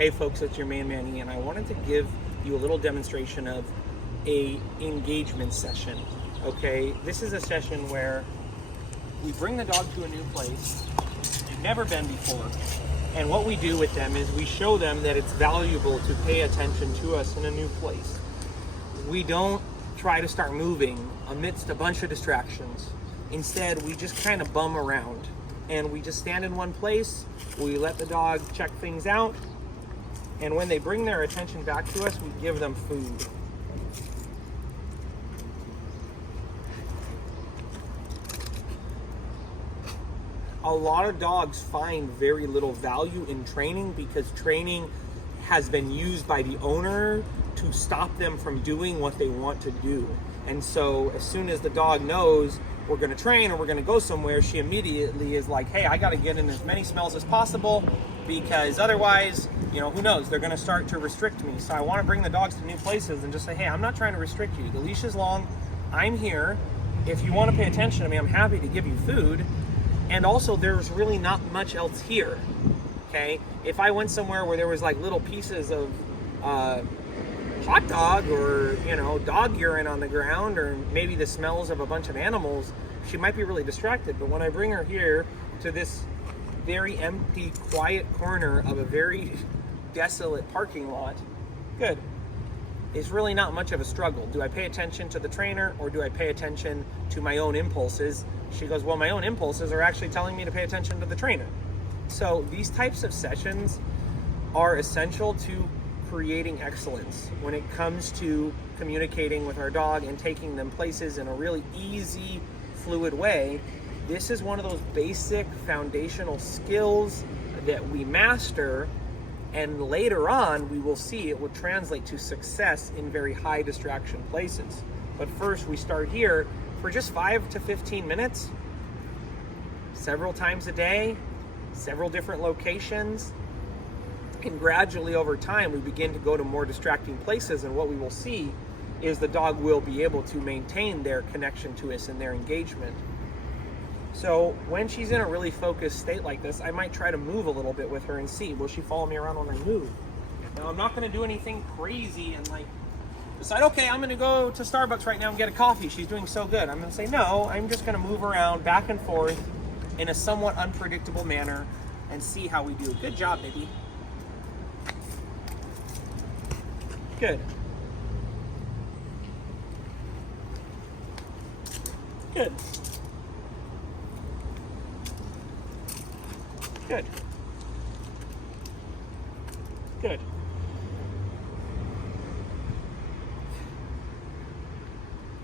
Hey folks, it's your man Manny, and I wanted to give you a little demonstration of a engagement session. Okay, this is a session where we bring the dog to a new place they've never been before, and what we do with them is we show them that it's valuable to pay attention to us in a new place. We don't try to start moving amidst a bunch of distractions. Instead, we just kind of bum around and we just stand in one place. We let the dog check things out, and when they bring their attention back to us, we give them food. A lot of dogs find very little value in training because training has been used by the owner to stop them from doing what they want to do. And so as soon as the dog knows we're going to train or we're going to go somewhere, she immediately is like, hey, I got to get in as many smells as possible, because otherwise, who knows, they're going to start to restrict me. So I want to bring the dogs to new places and just say, hey, I'm not trying to restrict you. The leash is long. I'm here. If you want to pay attention to me, I'm happy to give you food. And also, there's really not much else here. Okay? If I went somewhere where there was like little pieces of hot dog or dog urine on the ground, or maybe the smells of a bunch of animals, she might be really distracted. But when I bring her here to this very empty, quiet corner of a very desolate parking lot, good. It's really not much of a struggle. Do I pay attention to the trainer or do I pay attention to my own impulses? She goes, well, my own impulses are actually telling me to pay attention to the trainer. So these types of sessions are essential to creating excellence when it comes to communicating with our dog and taking them places in a really easy, fluid way. This is one of those basic foundational skills that we master, and later on we will see it will translate to success in very high distraction places. But first, we start here for just 5 to 15 minutes, several times a day, several different locations. And gradually over time, we begin to go to more distracting places, and what we will see is the dog will be able to maintain their connection to us and their engagement. So when she's in a really focused state like this, I might try to move a little bit with her and see, will she follow me around when I move? Now, I'm not going to do anything crazy and decide, okay, I'm going to go to Starbucks right now and get a coffee. She's doing so good. I'm going to say, no, I'm just going to move around back and forth in a somewhat unpredictable manner and see how we do. Good job, baby. Good. Good. Good. Good.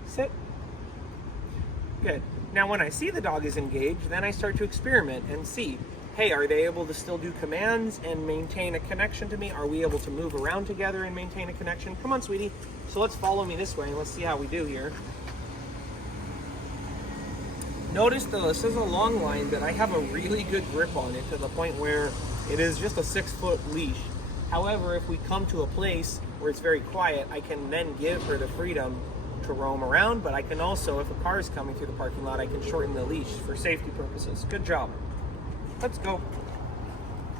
Sit. Good. Now when I see the dog is engaged, then I start to experiment and see, hey, are they able to still do commands and maintain a connection to me? Are we able to move around together and maintain a connection? Come on, sweetie. So let's follow me this way and let's see how we do here. Notice though, this is a long line, but I have a really good grip on it to the point where it is just a 6-foot leash. However, if we come to a place where it's very quiet, I can then give her the freedom to roam around, but I can also, if a car is coming through the parking lot, I can shorten the leash for safety purposes. Good job. Let's go.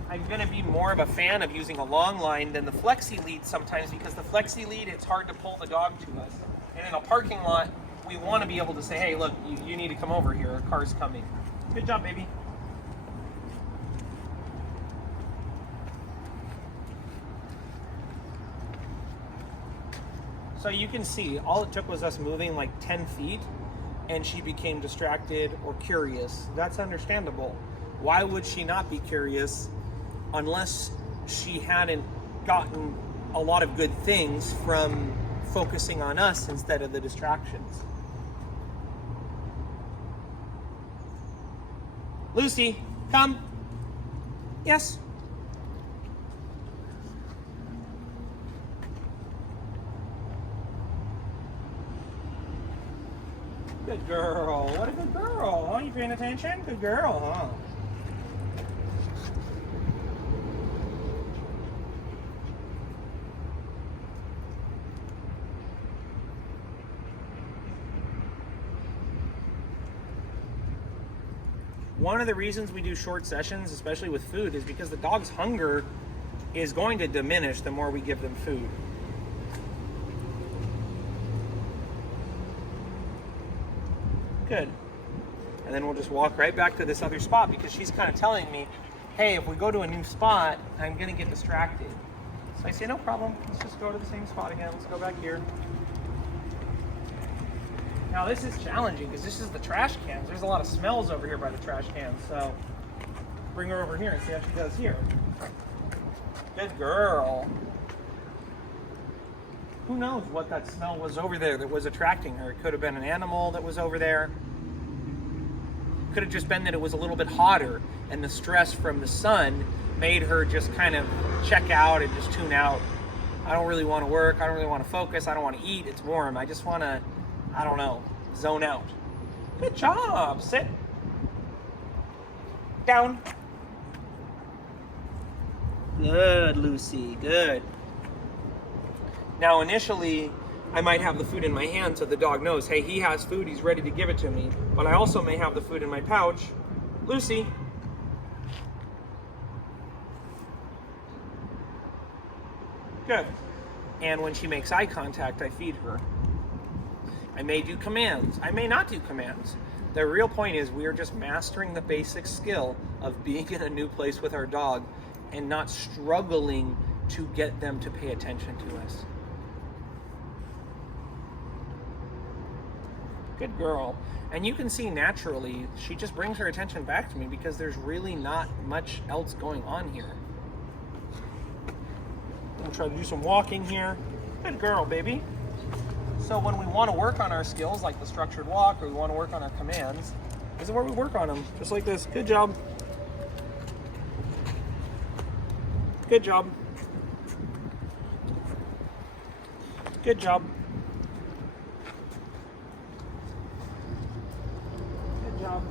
I'm going to be more of a fan of using a long line than the flexi lead sometimes, because the flexi lead, it's hard to pull the dog to us. And in a parking lot, we want to be able to say, hey, look, you need to come over here. A car's coming. Good job, baby. So you can see, all it took was us moving like 10 feet, and she became distracted or curious. That's understandable. Why would she not be curious unless she hadn't gotten a lot of good things from focusing on us instead of the distractions? Lucy, come. Yes. Good girl. What a good girl. Oh, you paying attention? Good girl, huh? One of the reasons we do short sessions, especially with food, is because the dog's hunger is going to diminish the more we give them food. Good. And then we'll just walk right back to this other spot because she's kind of telling me, hey, if we go to a new spot, I'm going to get distracted. So I say, no problem. Let's just go to the same spot again. Let's go back here. Now this is challenging because this is the trash cans. There's a lot of smells over here by the trash cans. So bring her over here and see how she does here. Good girl. Who knows what that smell was over there that was attracting her? It could have been an animal that was over there. Could have just been that it was a little bit hotter and the stress from the sun made her just kind of check out and just tune out. I don't really want to work. I don't really want to focus. I don't want to eat. It's warm. I just want to, I don't know, zone out. Good job. Sit. Down. Good, Lucy. Good. Now, initially, I might have the food in my hand so the dog knows, hey, he has food, he's ready to give it to me. But I also may have the food in my pouch. Lucy. Good. And when she makes eye contact, I feed her. I may do commands. I may not do commands. The real point is we are just mastering the basic skill of being in a new place with our dog and not struggling to get them to pay attention to us. Good girl. And you can see naturally, she just brings her attention back to me because there's really not much else going on here. We'll try to do some walking here. Good girl, baby. So when we want to work on our skills, like the structured walk, or we want to work on our commands, this is where we work on them, just like this. Good job. Good job. Good job. Good job.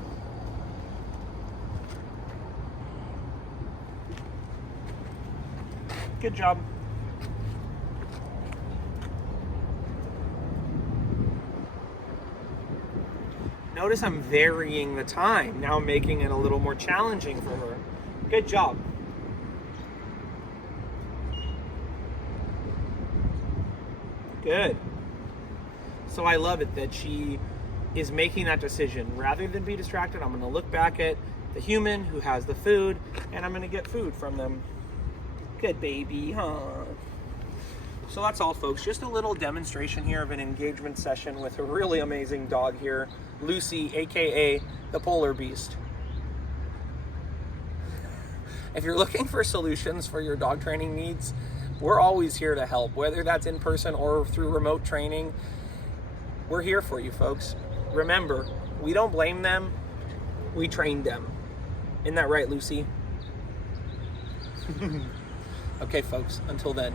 Good job. Notice I'm varying the time, now making it a little more challenging for her. Good job. Good. So I love it that she is making that decision. Rather than be distracted, I'm going to look back at the human who has the food, and I'm going to get food from them. Good baby, huh? So that's all, folks. Just a little demonstration here of an engagement session with a really amazing dog here, Lucy, aka the Polar Beast. If you're looking for solutions for your dog training needs, we're always here to help, whether that's in person or through remote training. We're here for you, folks. Remember, we don't blame them, we train them. Isn't that right, Lucy? Okay, folks, until then.